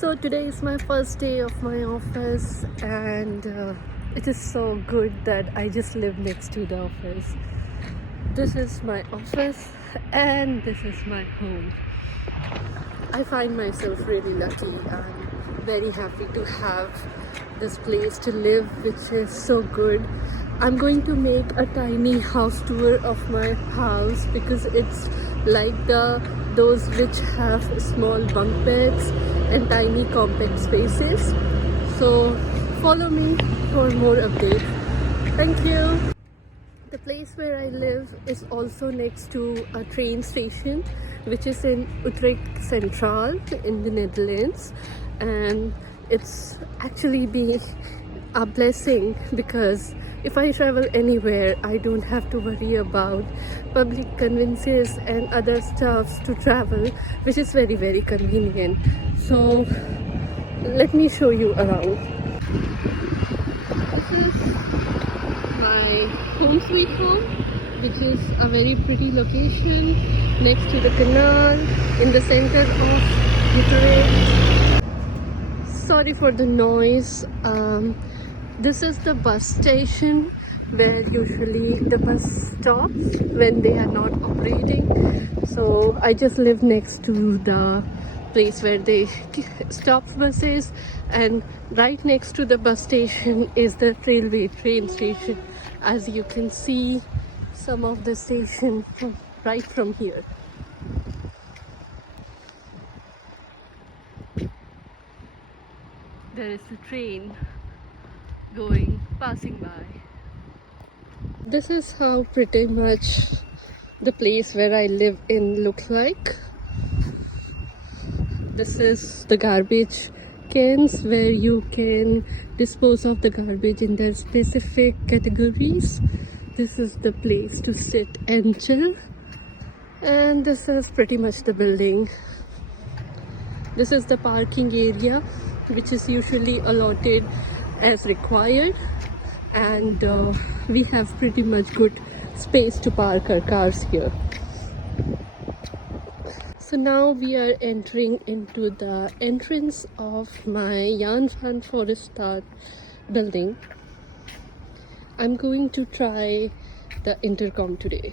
So today is my first day of my office, and it is so good that I just live next to the office. This is my office and this is my home. I find myself really lucky and very happy to have this place to live, which is so good. I'm going to make a tiny house tour of my house because it's like those which have small bunk beds and tiny compact spaces. So follow me for more updates. Thank you. The place where I live is also next to a train station which is in Utrecht Centraal in the Netherlands, and it's actually been a blessing because if I travel anywhere I don't have to worry about public conveyances and other stuffs to travel, which is very convenient. So let me show you around. This is my home sweet home, which is a very pretty location next to the canal in the center of Utrecht. Sorry for the noise. This is the bus station where usually the bus stops when they are not operating. So I just live next to the place where they stop buses, and right next to the bus station is the railway train station. As you can see some of the station right from here. There is the train passing by. This is how pretty much the place where I live in looks like. This is the garbage cans where you can dispose of the garbage in their specific categories. This is the place to sit and chill, and this is pretty much the building. This is the parking area, which is usually allotted as required, and we have pretty much good space to park our cars here. So now we are entering into the entrance of my Jan van Forestad building. I'm going to try the intercom today.